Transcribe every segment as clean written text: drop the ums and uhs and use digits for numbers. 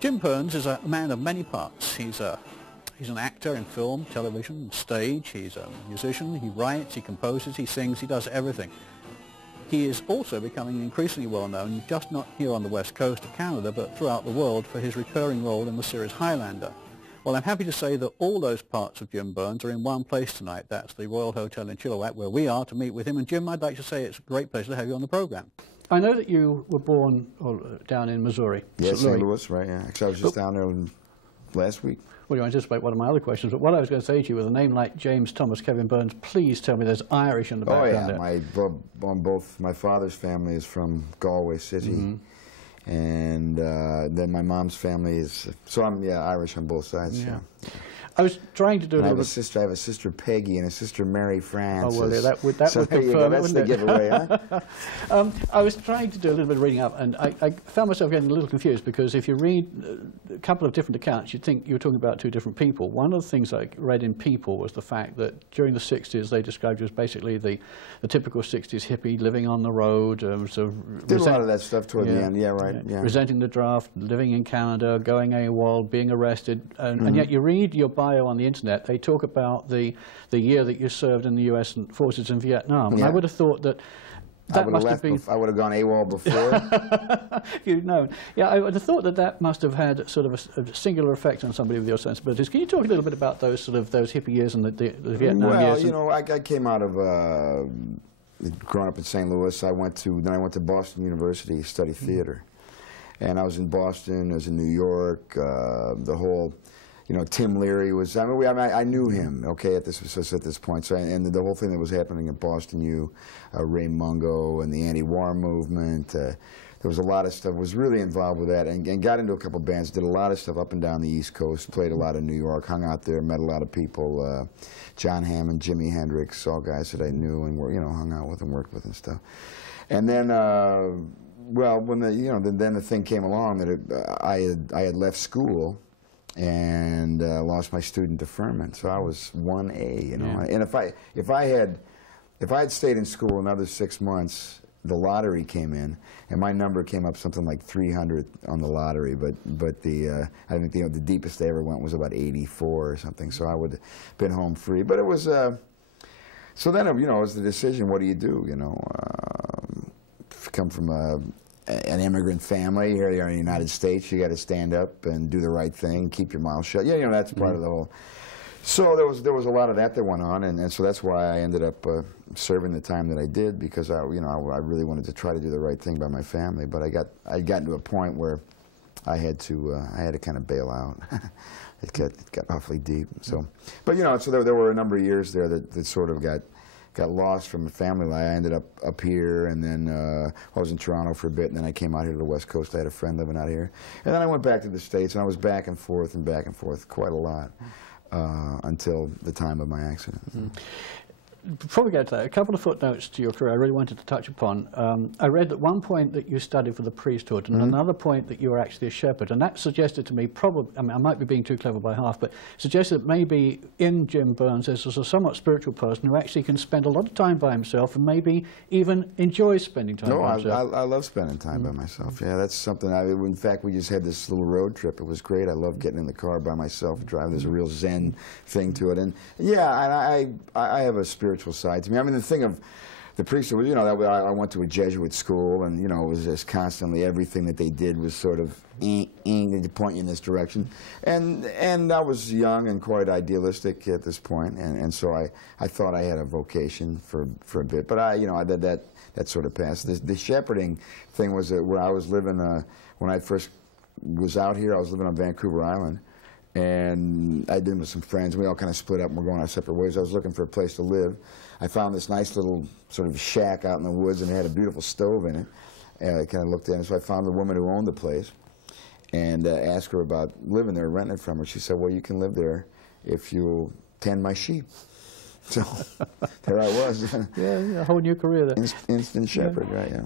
Jim Byrnes is a man of many parts. He's an actor in film, television, stage. He's a musician. He writes, he composes, he sings, he does everything. He is also becoming increasingly well known, just not here on the west coast of Canada, but throughout the world for his recurring role in the series Highlander. Well, I'm happy to say that all those parts of Jim Byrnes are in one place tonight. That's the Royal Hotel in Chilliwack, where we are to meet with him. And Jim, I'd like to say it's a great pleasure to have you on the program. I know that you were born down in Missouri. Yes, St. Louis, right, yeah. Actually, I was just down there last week. Well, you anticipate one of my other questions, but what I was going to say to you, with a name like James Thomas Kevin Byrnes, please tell me there's Irish in the background. Oh, yeah. Both my father's family is from Galway City, and then my mom's family is, so I'm, Irish on both sides. Yeah. I was trying to do I have a sister Peggy and a sister Mary Frances. Oh, well, that would confirm it, wouldn't it? Giveaway, huh? I was trying to do a little bit of reading up, and I found myself getting a little confused, because if you read a couple of different accounts, you'd think you were talking about two different people. One of the things I read in People was the fact that during the 60s, they described you as basically the typical 60s hippie, living on the road. Did a lot of that stuff toward the end, resenting the draft, living in Canada, going AWOL, being arrested, and yet you read your bio on the internet, they talk about the year that you served in the U.S. forces in Vietnam. And I would have thought that must have been... I would have gone AWOL before. You'd known. Yeah, I would have thought that must have had sort of a singular effect on somebody with your sensibilities. Can you talk a little bit about those hippie years and the Vietnam years? Well, you know, I came out of growing up in St. Louis. I went to Boston University to study theater, and I was in Boston. I was in New York. The whole, you know, Tim Leary was. I knew him. Okay, at this point. So, and the whole thing that was happening at Boston U, Ray Mungo and the anti-war movement. There was a lot of stuff. Was really involved with that, and got into a couple bands. Did a lot of stuff up and down the East Coast. Played a lot in New York. Hung out there. Met a lot of people. John Hammond, Jimi Hendrix, all guys that I knew and hung out with and worked with and stuff. And then. Well, when then the thing came along that I had left school and lost my student deferment, so I was 1A, you know. Yeah. And if I had stayed in school another 6 months, the lottery came in, and my number came up something like 300 on the lottery. But I think the deepest they ever went was about 84 or something. So I would have been home free. But it was so then it was the decision. What do you do? You know. Come from an immigrant family. Here you are in the United States. You got to stand up and do the right thing, keep your mouth shut. Yeah, you know, that's part of the whole. So there was a lot of that went on, and so that's why I ended up serving the time that I did, because I really wanted to try to do the right thing by my family. But I got to a point where I had to kind of bail out. It got awfully deep. So, but so there were a number of years there that sort of got lost from the family life. I ended up here, and then I was in Toronto for a bit, and then I came out here to the West Coast. I had a friend living out here. And then I went back to the States, and I was back and forth quite a lot until the time of my accident. Before we get to that, a couple of footnotes to your career I really wanted to touch upon. I read at one point that you studied for the priesthood, and another point that you were actually a shepherd, and that suggested to me, probably, I mean, I might be being too clever by half, but suggested that maybe in Jim Byrnes there's a somewhat spiritual person who actually can spend a lot of time by himself and maybe even enjoys spending time by himself. I love spending time by myself. Yeah, that's something. In fact, we just had this little road trip. It was great. I love getting in the car by myself, driving. There's a real zen thing to it, and yeah, I have a spiritual side to me. I mean, the thing of the priesthood, that I went to a Jesuit school, and it was just constantly everything that they did was sort of to point you in this direction, and I was young and quite idealistic at this point, and so I thought I had a vocation for a bit, but that sort of passed. The shepherding thing was where I was living when I first was out here. I was living on Vancouver Island. And I did with some friends. We all kind of split up and we're going our separate ways. I was looking for a place to live. I found this nice little sort of shack out in the woods, and it had a beautiful stove in it. And I kind of looked at it, so I found the woman who owned the place and asked her about living there, renting it from her. She said, well, you can live there if you'll tend my sheep. So there I was. Yeah, a whole new career there. Instant shepherd, right, yeah.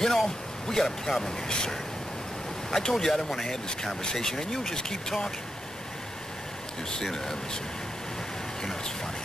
You know, we got a problem here, sir. I told you I didn't want to have this conversation, and you just keep talking. You've seen it, haven't you? You know, it's funny.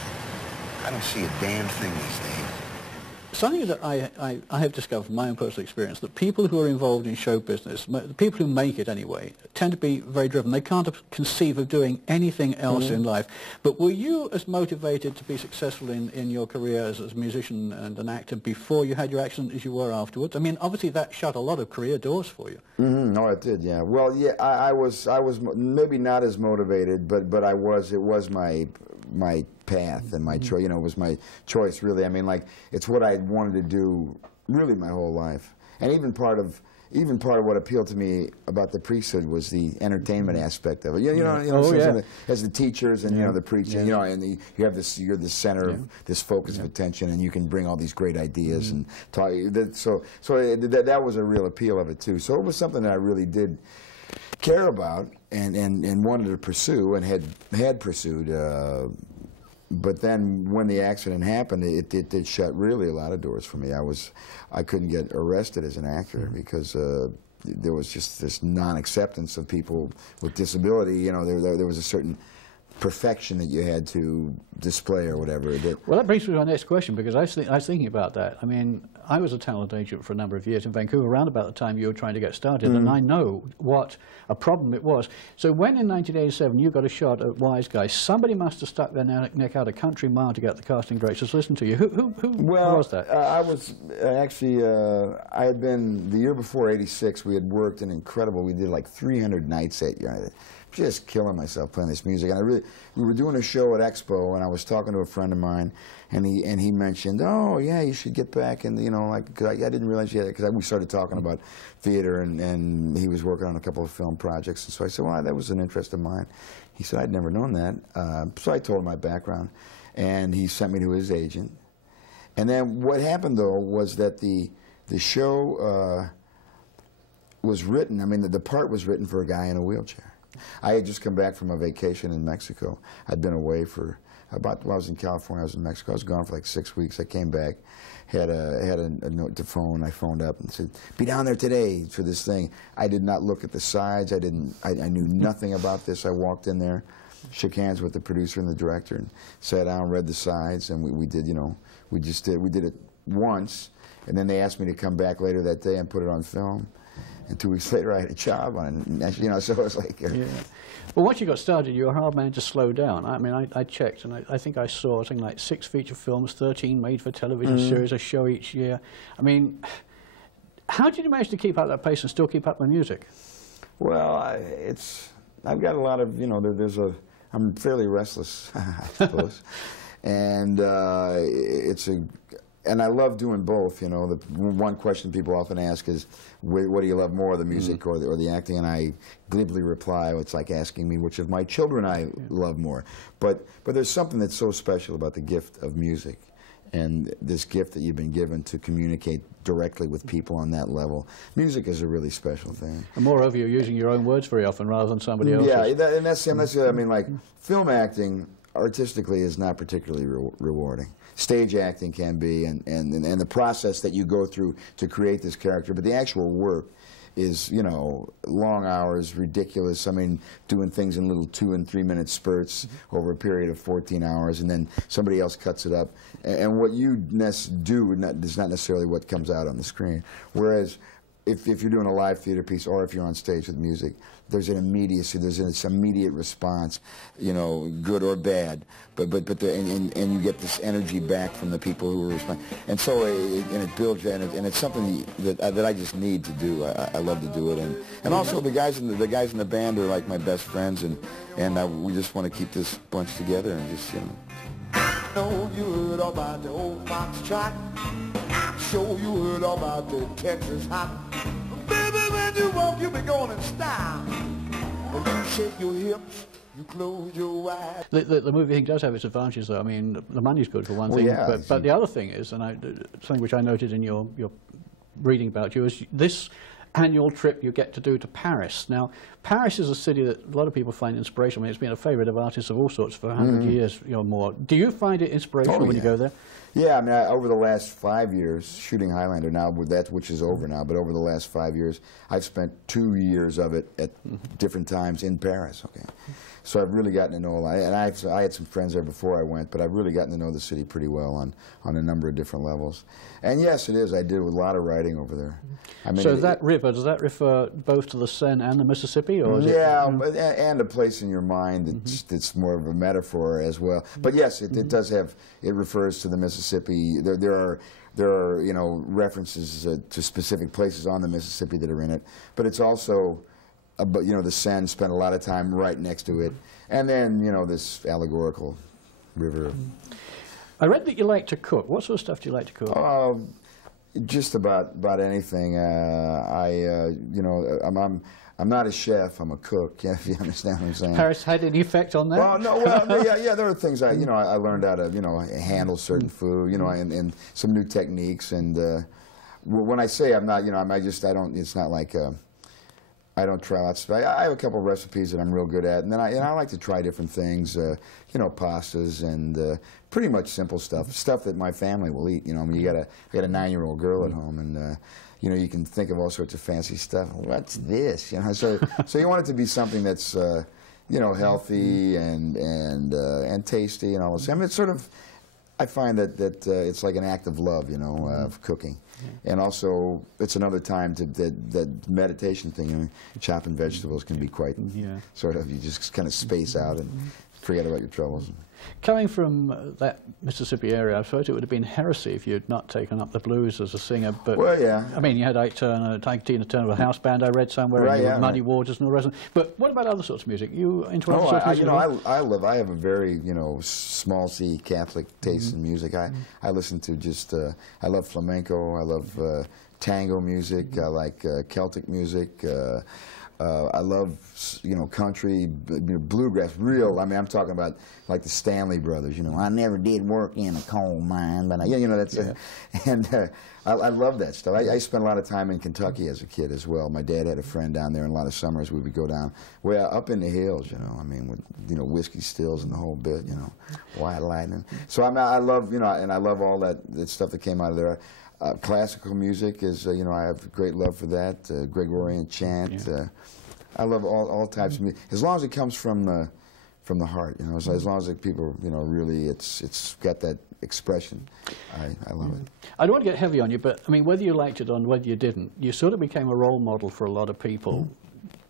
I don't see a damn thing these days. something that I have discovered from my own personal experience, that people who are involved in show business, the people who make it anyway, tend to be very driven. They can't conceive of doing anything else in life. But were you as motivated to be successful in your career as a musician and an actor before you had your accident as you were afterwards? I mean, obviously that shut a lot of career doors for you. No, it did, yeah. Well, yeah, I was maybe not as motivated, but I was. It was my path and my choice. You know, it was my choice, really. I mean, like, it's what I wanted to do really my whole life. And even part of what appealed to me about the priesthood was the entertainment aspect of it. As the teachers and you know, the preaching, you know, and you have this, you're the center of this focus of attention, and you can bring all these great ideas and talk. That was a real appeal of it too. So it was something that I really did care about and wanted to pursue and had pursued. But then when the accident happened, it did shut really a lot of doors for me. I couldn't get arrested as an actor because there was just this non-acceptance of people with disability. You know, there was a certain perfection that you had to display or whatever. Well, that brings me to my next question, because I was thinking about that. I mean, I was a talent agent for a number of years in Vancouver, around about the time you were trying to get started, and I know what a problem it was. So when in 1987 you got a shot at Wise Guys, somebody must have stuck their neck out a country mile to get the casting directors to listen to you. Who was that? I was actually, I had been, the year before, '86, we had worked an incredible, we did like 300 nights that year. Just killing myself playing this music, and we were doing a show at Expo, and I was talking to a friend of mine, and he mentioned, oh yeah, you should get back, and you know, like, cause I didn't realize yet, because we started talking about theater, and he was working on a couple of film projects, and so I said, well, that was an interest of mine. He said, I'd never known that, so I told him my background, and he sent me to his agent, and then what happened though was that the show was written. I mean, the part was written for a guy in a wheelchair. I had just come back from a vacation in Mexico. I'd been away for about, well, I was in California, I was in Mexico. I was gone for like 6 weeks. I came back, had a note to phone. I phoned up and said, be down there today for this thing. I did not look at the sides. I knew nothing about this. I walked in there, shook hands with the producer and the director, and sat down, read the sides, and we did, you know, we did it once, and then they asked me to come back later that day and put it on film. And 2 weeks later, I had a job on it. You know, so it was like. Yeah. Well, once you got started, you were a hard man to slow down. I mean, I checked, and I think I saw something like 6 feature films, 13 made-for-television series, a show each year. I mean, how did you manage to keep up that pace and still keep up the music? Well, I've got a lot of, you know, I'm fairly restless, I suppose, and and I love doing both. You know, the one question people often ask is, what do you love more, the music or the acting? And I glibly reply, it's like asking me which of my children I love more. But there's something that's so special about the gift of music, and this gift that you've been given to communicate directly with people on that level. Music is a really special thing. And moreover, you're using your own words very often rather than somebody else's. Yeah, and that's I mean, like, film acting artistically is not particularly rewarding. Stage acting can be, and the process that you go through to create this character, but the actual work is, you know, long hours, ridiculous. I mean, doing things in little 2- and 3-minute spurts over a period of 14 hours, and then somebody else cuts it up. And what you do is not necessarily what comes out on the screen. Whereas if you're doing a live theater piece, or if you're on stage with music, there's an immediacy, there's an immediate response, you know, good or bad, and you get this energy back from the people who are responding, and so it builds, and it's something that I just need to do. I love to do it, and also the guys in the band are like my best friends, and we just want to keep this bunch together and just, you know. Know you heard about the old foxtrot. Sure you heard about the Texas hot. Baby, when you walk, you be going in style. When you shake your hips, you close your eyes. The movie thing does have its advantages, though. I mean, the money's good for one thing, yeah, but the other thing is, and something which I noted in your reading about you, is this annual trip you get to do to Paris. Now, Paris is a city that a lot of people find inspirational. I mean, it's been a favorite of artists of all sorts for 100 years or more. Do you find it inspirational when you go there? Yeah, I mean, over the last 5 years, shooting Highlander now, which is over now, but over the last 5 years, I've spent 2 years of it at different times in Paris, okay? So I've really gotten to know a lot, and I had some friends there before I went, but I've really gotten to know the city pretty well on a number of different levels. And yes, it is. I did a lot of writing over there. I mean, so that river, does that refer both to the Seine and the Mississippi? Or is and a place in your mind that's more of a metaphor as well. But yes, it does have, it refers to the Mississippi. There are you know, references to specific places on the Mississippi that are in it, but it's also, you know, the Seine, spent a lot of time right next to it, and then, you know, this allegorical river. I read that you like to cook. What sort of stuff do you like to cook? Just about anything. You know, I'm not a chef. I'm a cook. If you understand what I'm saying. Paris had any effect on that? Well, no. Well, yeah. There are things I learned how to, you know, handle certain food. You know, and some new techniques. And when I say I'm not, you know, I don't. It's not like. I don't try lots of stuff. I have a couple of recipes that I'm real good at, and then I like to try different things, you know, pastas and pretty much simple stuff that my family will eat. You know, I mean, I got a 9-year-old girl at home, and you know, you can think of all sorts of fancy stuff. What's this? You know, so you want it to be something that's you know, healthy and tasty and all this. I mean, it's sort of, I find that it's like an act of love, you know, of cooking. And also, it's another time to that meditation thing. I mean, chopping vegetables can be quite sort of, you just kind of space out and forget about your troubles. Coming from that Mississippi area, I suppose it would have been heresy if you'd not taken up the blues as a singer. But well, yeah. I mean, you had Tina Turner with a house band, I read somewhere, right, and Muddy Waters and all the rest of it. But what about other sorts of music? You into other sorts of music? You know, I have a very, you know, small C Catholic taste in music. I listen to just, I love flamenco, I love tango music, I like Celtic music. I love, you know, country, bluegrass, real. I mean, I'm talking about like the Stanley Brothers. You know, I never did work in a coal mine, but you know, that's and I love that stuff. I spent a lot of time in Kentucky as a kid as well. My dad had a friend down there, and a lot of summers we would go down way up in the hills. You know, I mean, with, you know, whiskey stills and the whole bit. You know, white lightning. So I love, you know, and I love all that stuff that came out of there. Classical music is, you know, I have great love for that. Gregorian chant. I love all types of music, as long as it comes from the heart. You know, as long as people, you know, really, it's got that expression. I love it. I don't want to get heavy on you, but I mean, whether you liked it or whether you didn't, you sort of became a role model for a lot of people.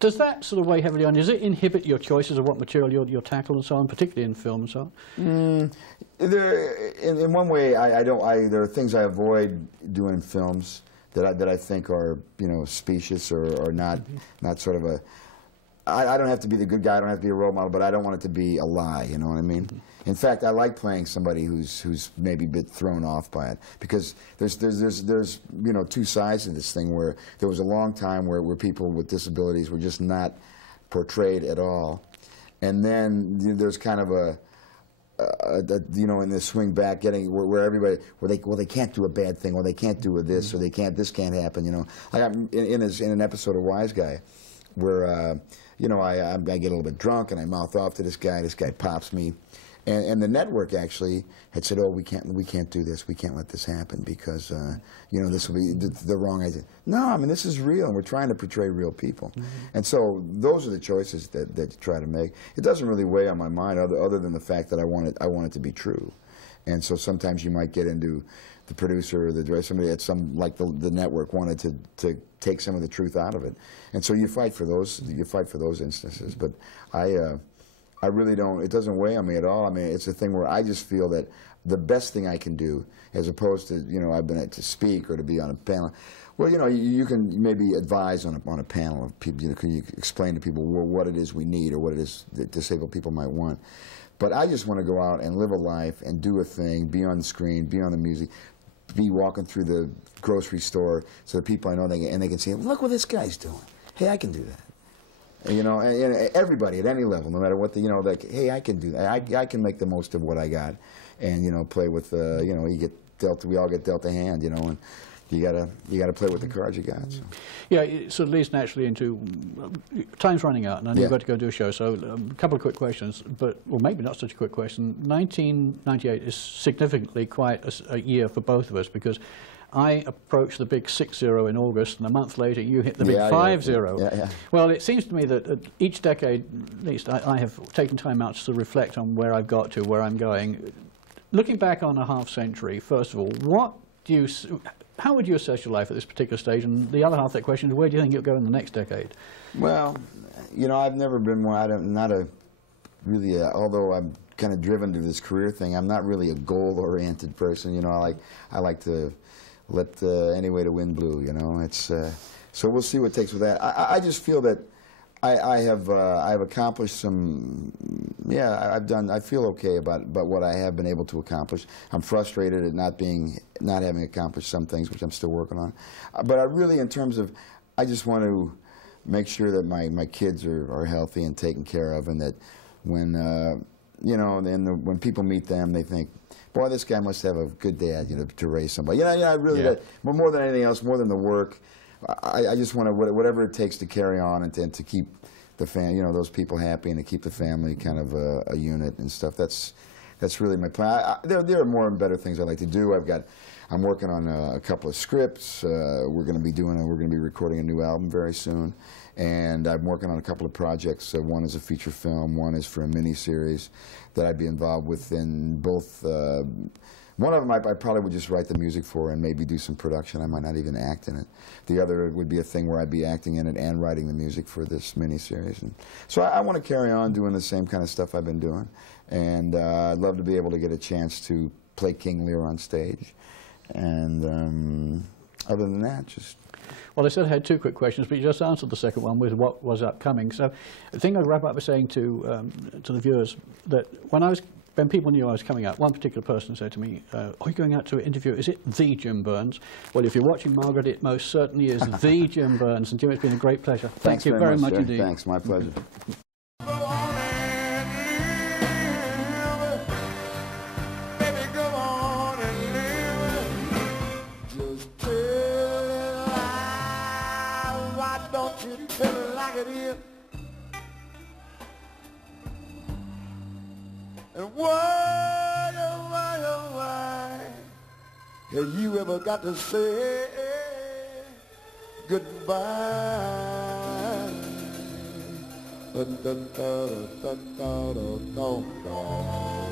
Does that sort of weigh heavily on you? Does it inhibit your choices of what material you'll tackle and so on, particularly in film and so on? In one way, there are things I avoid doing in films that I think are, you know, specious or not sort of a. I don't have to be the good guy. I don't have to be a role model, but I don't want it to be a lie. You know what I mean? In fact, I like playing somebody who's maybe a bit thrown off by it, because there's you know, two sides to this thing, where there was a long time where people with disabilities were just not portrayed at all, and then there's kind of a you know, in the swing back, getting where everybody, they can't do a bad thing, or they can't do this, or this can't happen. You know, like in an episode of Wise Guy, where you know, I get a little bit drunk and I mouth off to this guy. This guy pops me, and the network actually had said, "Oh, we can't do this. We can't let this happen because you know, this will be the wrong idea." No, I mean, this is real, and we're trying to portray real people, and so those are the choices that you try to make. It doesn't really weigh on my mind, other than the fact that I want it to be true, and so sometimes you might get into the producer or the director, somebody at like the network wanted to take some of the truth out of it, and so you fight for those instances. But I really don't. It doesn't weigh on me at all. I mean, it's a thing where I just feel that the best thing I can do, as opposed to, you know, I've been to speak or to be on a panel. Well, you know, you can maybe advise on a panel of people. You know, can you explain to people what it is we need, or what it is that disabled people might want? But I just want to go out and live a life and do a thing, be on the screen, be on the music, be walking through the grocery store, so the people I know, they can say, "Look what this guy's doing. Hey, I can do that." You know, and everybody at any level, no matter what you know, like, "Hey, I can do that. I can make the most of what I got," and, you know, play with, you know, we all get dealt a hand, you know, and you gotta play with the cards you got. So. Yeah, it sort of leads naturally into time's running out, and I know you've got to go do a show. So a couple of quick questions, but well, maybe not such a quick question. 1998 is significantly quite a year for both of us because I approached the big 6-0 in August, and a month later you hit the big 5-0. Yeah. Well, it seems to me that each decade, at least, I have taken time out to reflect on where I've got to, where I'm going. Looking back on a half century, first of all, how would you assess your life at this particular stage? And the other half of that question is, where do you think you'll go in the next decade? Well, you know, I've never been one. I'm not a really, although I'm kind of driven to this career thing, I'm not really a goal-oriented person. You know, I like to let any way to win blue. You know, it's so we'll see what takes with that. I just feel that I've accomplished some. Yeah, I feel okay about what I have been able to accomplish. I'm frustrated at not having accomplished some things, which I'm still working on. But I really, in terms of, I just want to make sure that my kids are healthy and taken care of, and that when you know, when people meet them, they think, boy, this guy must have a good dad, you know, to raise somebody. I really, but more than anything else, more than the work, I just want to, whatever it takes to carry on and to keep the you know, those people happy and to keep the family kind of a unit and stuff. That's really my plan. There are more and better things I'd like to do. I'm working on a couple of scripts. We're going to be recording a new album very soon, and I'm working on a couple of projects. One is a feature film, one is for a mini-series that I'd be involved with in both. One of them I probably would just write the music for and maybe do some production. I might not even act in it. The other would be a thing where I'd be acting in it and writing the music for this miniseries. And so I want to carry on doing the same kind of stuff I've been doing. And I'd love to be able to get a chance to play King Lear on stage. And other than that, just... Well, I said I had two quick questions, but you just answered the second one with what was upcoming. So the thing I'd wrap up by saying to the viewers that when people knew I was coming out, one particular person said to me, are you going out to an interview? Is it the Jim Byrnes? Well, if you're watching Margaret, it most certainly is the Jim Byrnes. And Jim, it's been a great pleasure. Thank you very much indeed. Thanks, my pleasure. And why, oh why, oh why, have you ever got to say goodbye? Dun, dun, dun, dun, dun, dun, dun, dun.